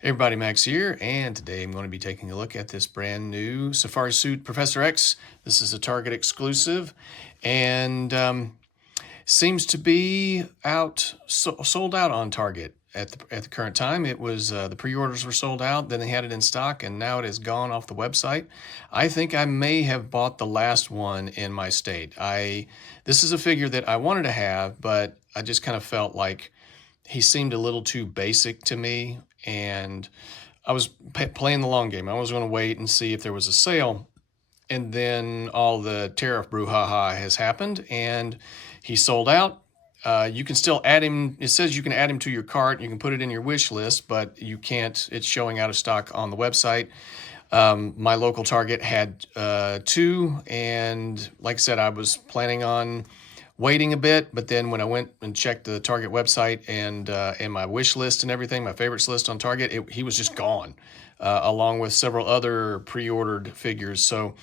Hey everybody, Max here, and today I'm going to be taking a look at this brand new Safari Suit Professor X. This is a Target exclusive, and seems to be sold out on Target at the current time. It was the pre-orders were sold out, then they had it in stock, and now it is gone off the website. I think I may have bought the last one in my state. This is a figure that I wanted to have, but I just kind of felt like he seemed a little too basic to me, and I was playing the long game. I was going to wait and see if there was a sale, and then all the tariff brouhaha has happened, and he sold out. You can still add him. It says you can add him to your cart. You can put it in your wish list, but you can't. It's showing out of stock on the website. My local Target had two, and like I said, I was planning on waiting a bit, but then when I went and checked the Target website and my wish list and everything, my favorites list on Target, he was just gone, along with several other pre-ordered figures. So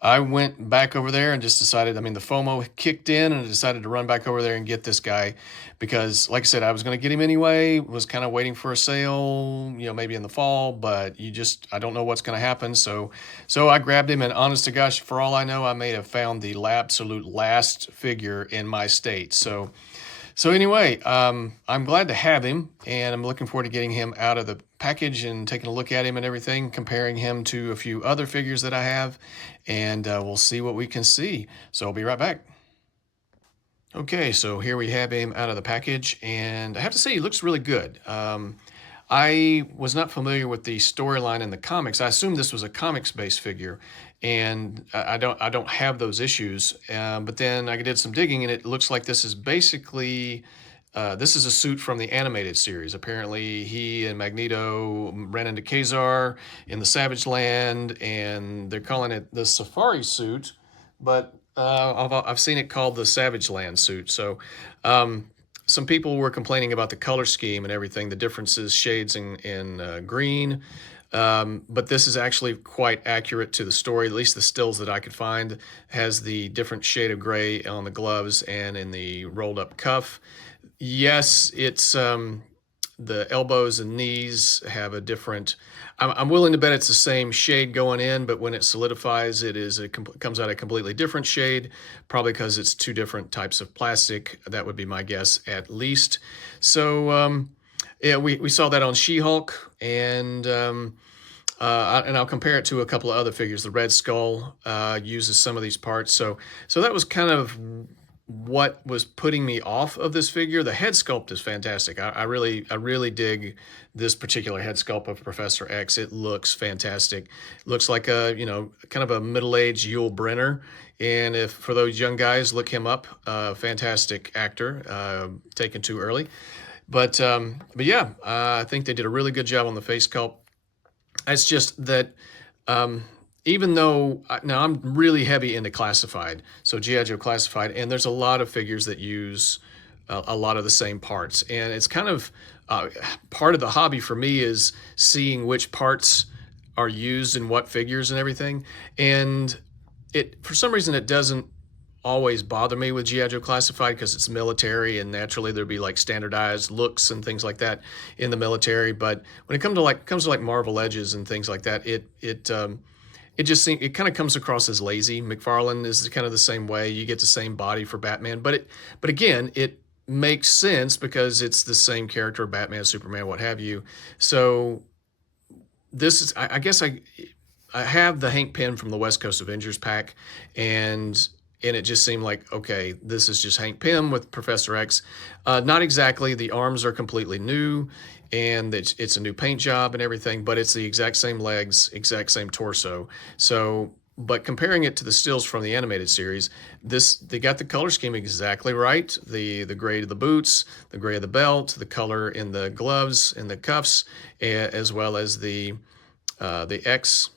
I went back over there and just decided, I mean, the FOMO kicked in and I decided to run back over there and get this guy because, like I said, I was going to get him anyway, was kind of waiting for a sale, maybe in the fall, but I don't know what's going to happen. So I grabbed him, and honest to gosh, for all I know, I may have found the absolute last figure in my state. So anyway, I'm glad to have him, and I'm looking forward to getting him out of the package and taking a look at him and everything, comparing him to a few other figures that I have, and we'll see what we can see. So I'll be right back. Okay, so here we have him out of the package, and I have to say he looks really good. I was not familiar with the storyline in the comics. I assumed this was a comics-based figure, and I don't have those issues. But then I did some digging, and it looks like this is basically this is a suit from the animated series. Apparently, he and Magneto ran into ka-zar in the Savage Land, and they're calling it the Safari suit, but I've seen it called the Savage Land suit. So. Some people were complaining about the color scheme and everything, the differences, shades in green. But this is actually quite accurate to the story. At least the stills that I could find has the different shade of gray on the gloves and in the rolled up cuff. Yes, it's the elbows and knees have a different. I'm willing to bet it's the same shade going in, but when it solidifies, it comes out a completely different shade, probably because it's two different types of plastic. That would be my guess, at least. So yeah, we saw that on She-Hulk, and I'll compare it to a couple of other figures. The Red Skull uses some of these parts, so that was kind of what was putting me off of this figure. The head sculpt is fantastic. I really dig this particular head sculpt of Professor X. It looks fantastic. It looks like a kind of a middle-aged Yul Brynner. And if for those young guys, look him up. Fantastic actor, taken too early. But yeah, I think they did a really good job on the face sculpt. It's just that even though now I'm really heavy into classified, so G.I. Joe classified, and there's a lot of figures that use a lot of the same parts, and it's kind of part of the hobby for me is seeing which parts are used in what figures and everything. And it for some reason it doesn't always bother me with G.I. Joe classified because it's military, and naturally there'd be like standardized looks and things like that in the military. But when it comes to like Marvel Edges and things like that, it just seems it kind of comes across as lazy. McFarlane is kind of the same way. You get the same body for Batman, but again, it makes sense because it's the same character, Batman, Superman, what have you. So this is, I guess I have the Hank Pym from the West Coast Avengers pack, and it just seemed like, okay, this is just Hank Pym with Professor X. Not exactly. The arms are completely new, and it's a new paint job and everything, but it's the exact same legs, exact same torso. So, but comparing it to the stills from the animated series, they got the color scheme exactly right. The gray of the boots, the gray of the belt, the color in the gloves and the cuffs, as well as the X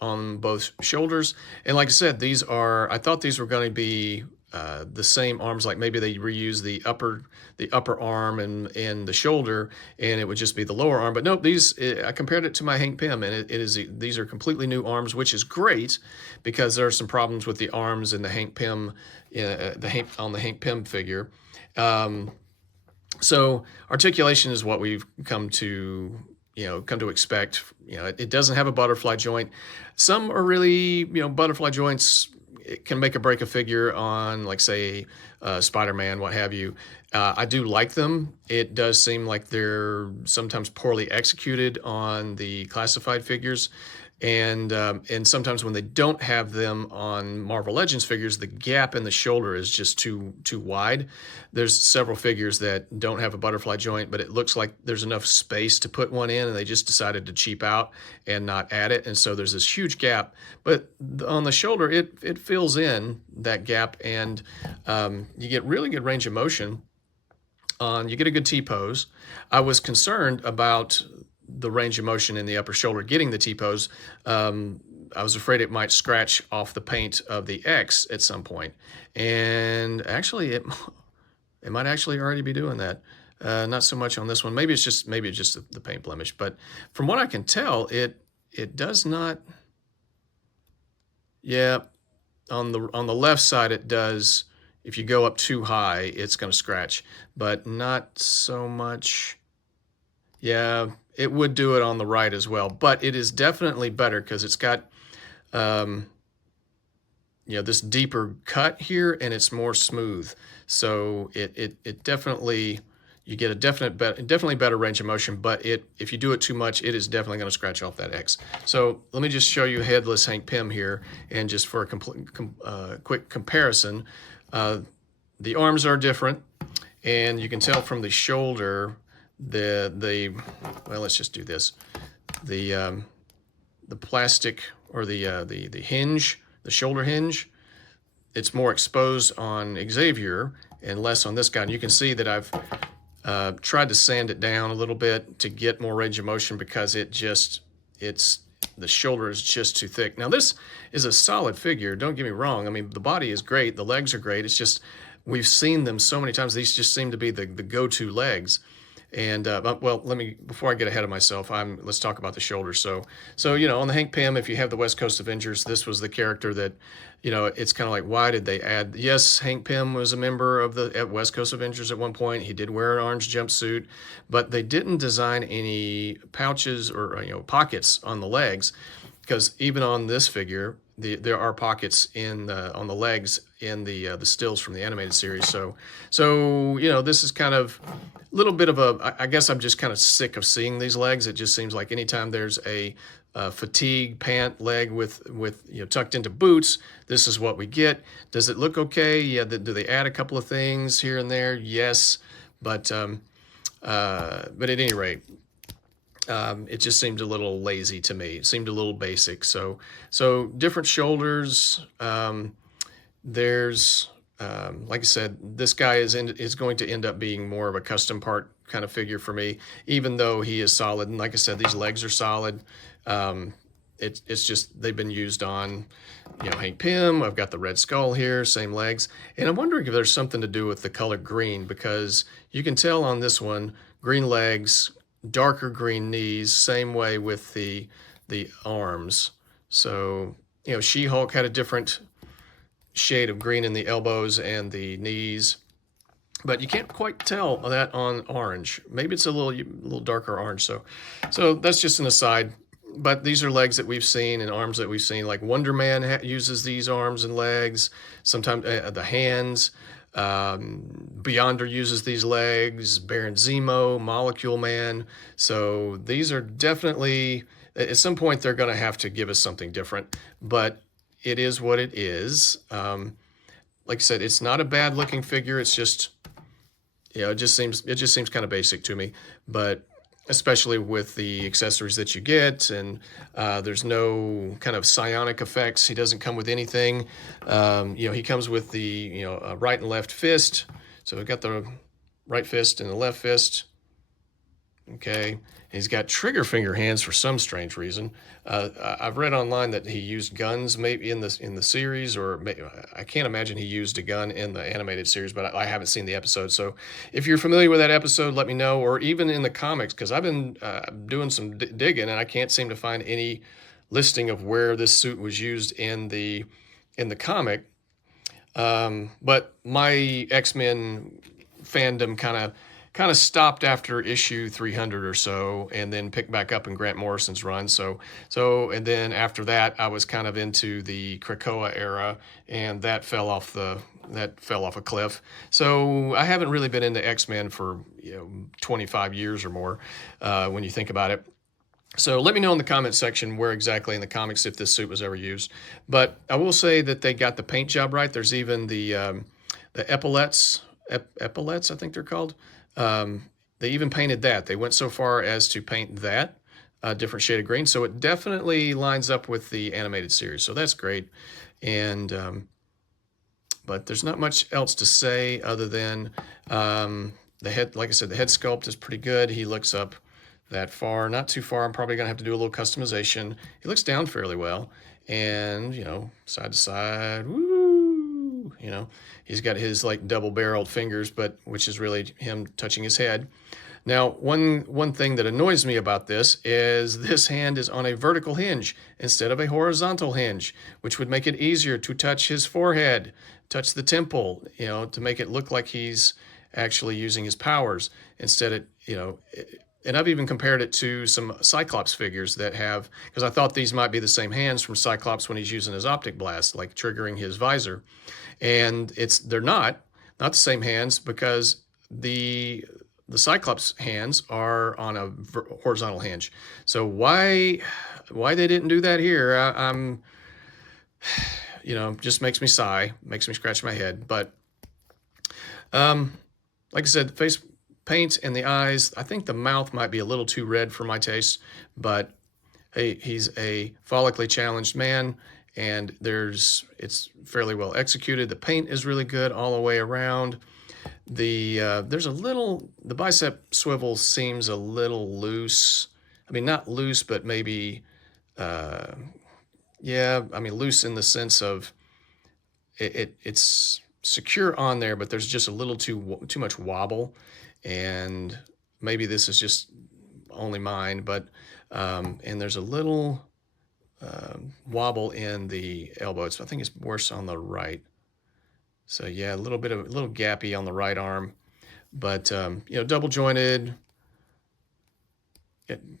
on both shoulders. And like I said, I thought these were going to be the same arms, like maybe they reuse the upper arm and the shoulder, and it would just be the lower arm. But nope, I compared it to my Hank Pym, and these are completely new arms, which is great because there are some problems with the arms in the Hank Pym, on the Hank Pym figure. So articulation is what we've come to come to expect. It doesn't have a butterfly joint. Some are really, butterfly joints. It can make or break a figure on, like, say, Spider-Man, what have you. I do like them. It does seem like they're sometimes poorly executed on the classified figures. And sometimes when they don't have them on Marvel Legends figures, the gap in the shoulder is just too wide. There's several figures that don't have a butterfly joint, but it looks like there's enough space to put one in, and they just decided to cheap out and not add it. And so there's this huge gap. But on the shoulder, it fills in that gap, and you get really good range of motion. You get a good T-pose. I was concerned about the range of motion in the upper shoulder getting the T-pose. I was afraid it might scratch off the paint of the X at some point. And actually, it might actually already be doing that. Not so much on this one. Maybe it's just the paint blemish. But from what I can tell, it does not. Yeah, on the left side it does. If you go up too high, it's going to scratch, but not so much. Yeah, it would do it on the right as well, but it is definitely better because it's got this deeper cut here, and it's more smooth. So it definitely, you get a definitely better range of motion, but if you do it too much, it is definitely going to scratch off that X. So let me just show you headless Hank Pym here, and just for a quick comparison, the arms are different, and you can tell from the shoulder well, let's just do this. The plastic, or the hinge, the shoulder hinge, it's more exposed on Xavier and less on this guy. And you can see that I've tried to sand it down a little bit to get more range of motion, because the shoulder is just too thick. Now, this is a solid figure, don't get me wrong. I mean, the body is great, the legs are great. It's just, we've seen them so many times. These just seem to be the go-to legs. And well, before I get ahead of myself, let's talk about the shoulder. So on the Hank Pym, if you have the West Coast Avengers, this was the character that, it's kind of like, why did they add? Yes, Hank Pym was a member of the West Coast Avengers at one point. He did wear an orange jumpsuit, but they didn't design any pouches or pockets on the legs, because even on this figure, there are pockets on the legs in the stills from the animated series. So this is kind of a little bit of I guess I'm just kind of sick of seeing these legs. It just seems like anytime there's a fatigue pant leg with tucked into boots, this is what we get. Does it look okay? Yeah. Do they add a couple of things here and there? Yes, but at any rate, it just seemed a little lazy to me. It seemed a little basic. So different shoulders. There's like I said, this guy is going to end up being more of a custom part kind of figure for me, even though he is solid. And like I said, these legs are solid. It's just they've been used on Hank Pym. I've got the Red Skull here, same legs. And I'm wondering if there's something to do with the color green, because you can tell on this one, green legs, darker green knees, same way with the arms. So She-Hulk had a different shade of green in the elbows and the knees, but you can't quite tell that on orange. Maybe it's a little darker orange. So that's just an aside. But these are legs that we've seen and arms that we've seen. Like Wonder Man uses these arms and legs. Sometimes the hands. Beyonder uses these legs. Baron Zemo, Molecule Man. So these are definitely, at some point, they're going to have to give us something different. But it is what it is. Like I said, it's not a bad looking figure. It's just, it just seems kind of basic to me. But especially with the accessories that you get, and there's no kind of psionic effects. He doesn't come with anything. He comes with the right and left fist. So we've got the right fist and the left fist. Okay. He's got trigger finger hands for some strange reason. I've read online that he used guns maybe in the series, or I can't imagine he used a gun in the animated series, but I haven't seen the episode. So if you're familiar with that episode, let me know, or even in the comics, because I've been doing some digging, and I can't seem to find any listing of where this suit was used in the comic. But my X-Men fandom kind kind of stopped after issue 300 or so, and then picked back up in Grant Morrison's run. And then after that, I was kind of into the Krakoa era, and that fell off a cliff. So I haven't really been into X-Men for 25 years or more, when you think about it. So let me know in the comment section where exactly in the comics if this suit was ever used. But I will say that they got the paint job right. There's even the epaulettes, epaulettes, I think they're called. They even painted that. They went so far as to paint that a different shade of green. So it definitely lines up with the animated series. So that's great. And but there's not much else to say other than the head. Like I said, the head sculpt is pretty good. He looks up that far, not too far. I'm probably gonna have to do a little customization. He looks down fairly well, and side to side, woo. He's got his like double-barreled fingers, but which is really him touching his head. Now, one thing that annoys me about this is this hand is on a vertical hinge instead of a horizontal hinge, which would make it easier to touch his forehead, touch the temple, to make it look like he's actually using his powers instead of, and I've even compared it to some Cyclops figures that have, because I thought these might be the same hands from Cyclops when he's using his optic blast, like triggering his visor. And they're not the same hands because the Cyclops hands are on a horizontal hinge. So why they didn't do that here, I'm just makes me sigh, makes me scratch my head. But like I said, the face paint and the eyes, I think the mouth might be a little too red for my taste, but hey, he's a follically challenged man, and it's fairly well executed. The paint is really good all the way around. There's the bicep swivel seems a little loose. I mean, not loose, but maybe, loose in the sense of it's secure on there, but there's just a little too much wobble. And maybe this is just only mine, but and there's a little wobble in the elbow. I think it's worse on the right. So yeah, a little gappy on the right arm, but double jointed,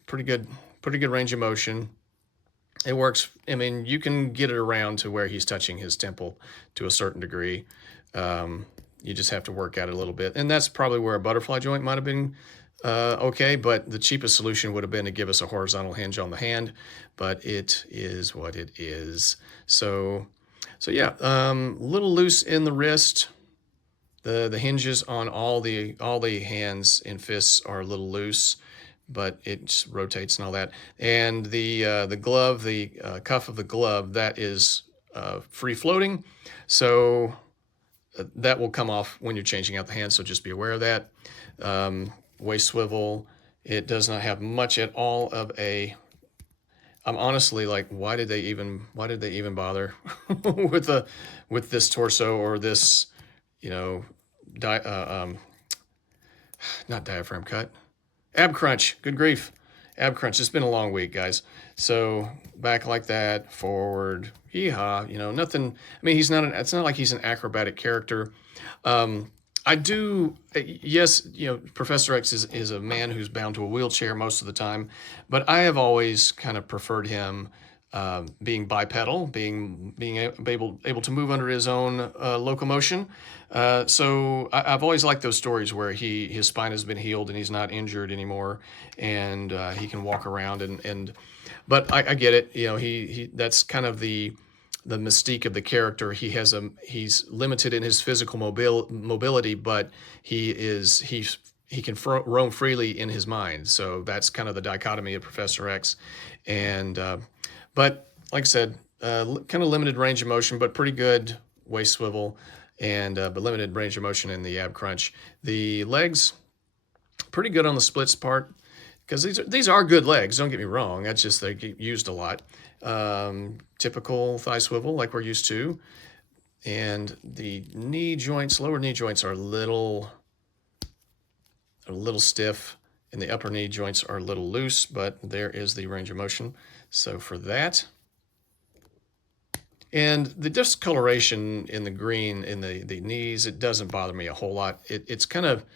pretty good range of motion. It works. I mean, you can get it around to where he's touching his temple to a certain degree. You just have to work at it a little bit. And that's probably where a butterfly joint might have been okay, but the cheapest solution would have been to give us a horizontal hinge on the hand, but it is what it is. So yeah, little loose in the wrist. The hinges on all the hands and fists are a little loose, but it just rotates and all that. And the glove, the cuff of the glove, that is free floating. So that will come off when you're changing out the hand, so just be aware of that. Waist swivel, it does not have much at all of a. I'm honestly like, why did they even bother with this torso or this, not diaphragm cut, ab crunch. Good grief, ab crunch. It's been a long week, guys. So back like that, forward, yeehaw. Nothing. I mean, it's not like he's an acrobatic character. Yes, Professor X is a man who's bound to a wheelchair most of the time, but I have always kind of preferred him being bipedal, being able to move under his own locomotion. So I've always liked those stories where his spine has been healed and he's not injured anymore, and he can walk around but I get it. He that's kind of the mystique of the character. He's limited in his physical mobility, but he can roam freely in his mind. So that's kind of the dichotomy of Professor X. And but like I said, kind of limited range of motion, but pretty good waist swivel, and but limited range of motion in the ab crunch. The legs, pretty good on the splits part, because these are good legs. Don't get me wrong. That's just they get used a lot. Typical thigh swivel like we're used to, and the knee joints, lower knee joints are a little stiff, and the upper knee joints are a little loose, but there is the range of motion. So for that, and the discoloration in the green in the knees, it doesn't bother me a whole lot. It's kind of,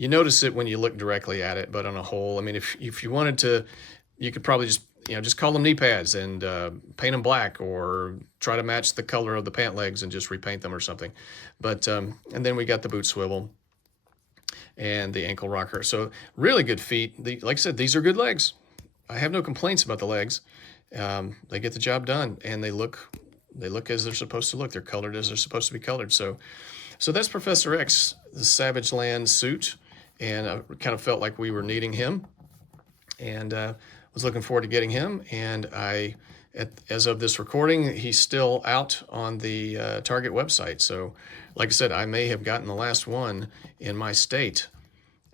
you notice it when you look directly at it, but on a whole, I mean, if you wanted to, you could probably just, just call them knee pads and paint them black, or try to match the color of the pant legs and just repaint them or something. But and then we got the boot swivel and the ankle rocker. So really good feet. Like I said, these are good legs. I have no complaints about the legs. They get the job done, and they look as they're supposed to look. They're colored as they're supposed to be colored. So that's Professor X, the Savage Land suit, and I kind of felt like we were needing him, and was looking forward to getting him. And as of this recording, he's still out on the Target website. So, like I said, I may have gotten the last one in my state.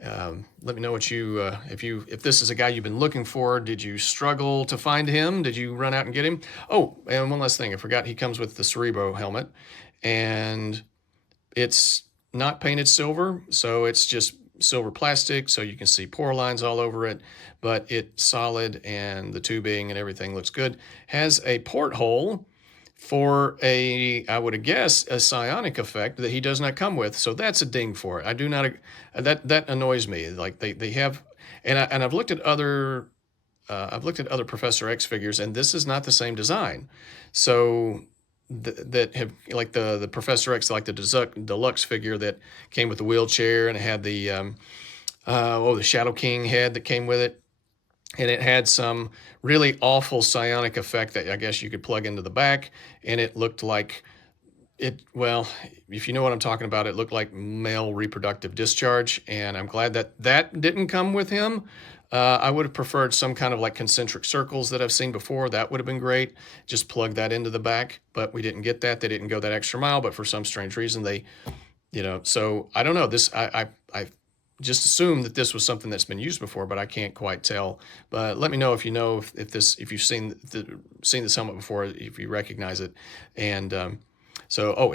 Let me know what if this is a guy you've been looking for. Did you struggle to find him? Did you run out and get him? Oh, and one last thing, I forgot, he comes with the Cerebro helmet, and it's not painted silver, so it's just silver plastic, so you can see pore lines all over it, but it's solid, and the tubing and everything looks good. Has a porthole for I would guess, a psionic effect that he does not come with. So that's a ding for it. I do not, that annoys me. Like they have, and I've looked at other Professor X figures, and this is not the same design. So that have, like the Professor X, like the deluxe figure that came with the wheelchair, and it had the the Shadow King head that came with it. And it had some really awful psionic effect that I guess you could plug into the back, and it looked like well, if you know what I'm talking about, it looked like male reproductive discharge, and I'm glad that didn't come with him. I would have preferred some kind of like concentric circles that I've seen before. That would have been great. Just plug that into the back, but we didn't get that. They didn't go that extra mile, but for some strange reason they, so I don't know. I just assume that this was something that's been used before, but I can't quite tell. But let me know if you know if you've seen this helmet before, if you recognize it. And and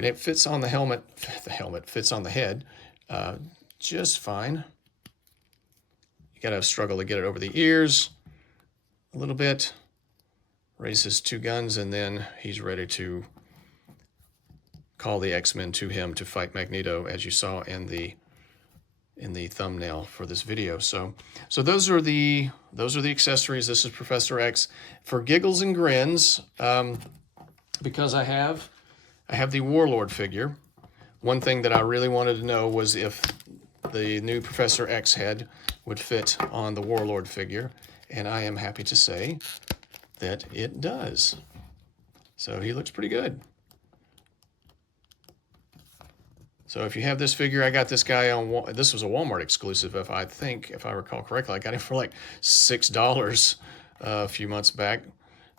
it fits on the helmet. The helmet fits on the head just fine. You gotta struggle to get it over the ears a little bit. Raise his two guns, and then he's ready to call the X-Men to him to fight Magneto, as you saw in the thumbnail for this video. So those are the accessories. This is Professor X. For giggles and grins, because I have the Warlord figure. One thing that I really wanted to know was if the new Professor X head would fit on the Warlord figure, and I am happy to say that it does. So he looks pretty good. So if you have this figure, I got this guy on, this was a Walmart exclusive, if I recall correctly. I got it for like $6 a few months back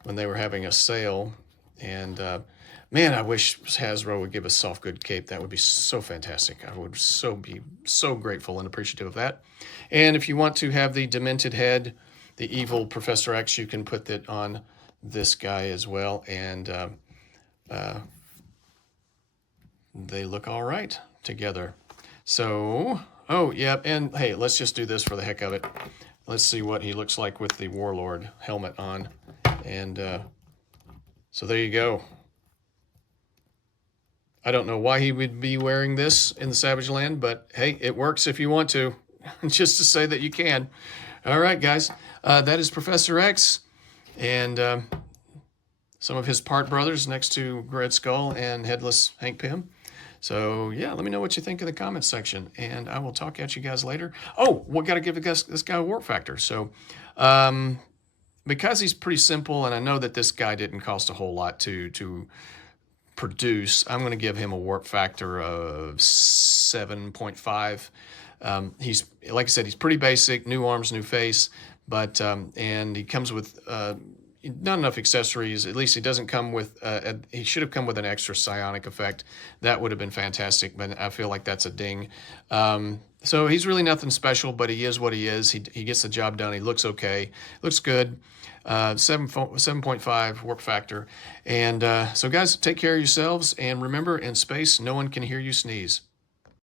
when they were having a sale. And man, I wish Hasbro would give us soft good cape. That would be so fantastic. I would be so grateful and appreciative of that. And if you want to have the demented head, the evil Professor X, you can put that on this guy as well. And they look all right together. So, oh, yeah, and hey, let's just do this for the heck of it. Let's see what he looks like with the Warlord helmet on. And so there you go. I don't know why he would be wearing this in the Savage Land, but hey, it works if you want to. Just to say that you can. All right, guys, that is Professor X and some of his part brothers next to Red Skull and Headless Hank Pym. So yeah, let me know what you think in the comments section, and I will talk at you guys later. Oh, we got to give this guy a warp factor. So because he's pretty simple, and I know that this guy didn't cost a whole lot to produce, I'm going to give him a warp factor of 7.5. He's, like I said, he's pretty basic, new arms, new face, but and he comes with not enough accessories. At least he doesn't come with, he should have come with an extra psionic effect. That would have been fantastic, but I feel like that's a ding. So he's really nothing special, but he is what he is. He gets the job done. He looks okay, looks good. 7.5 warp factor. And so guys, take care of yourselves, and remember, in space, no one can hear you sneeze.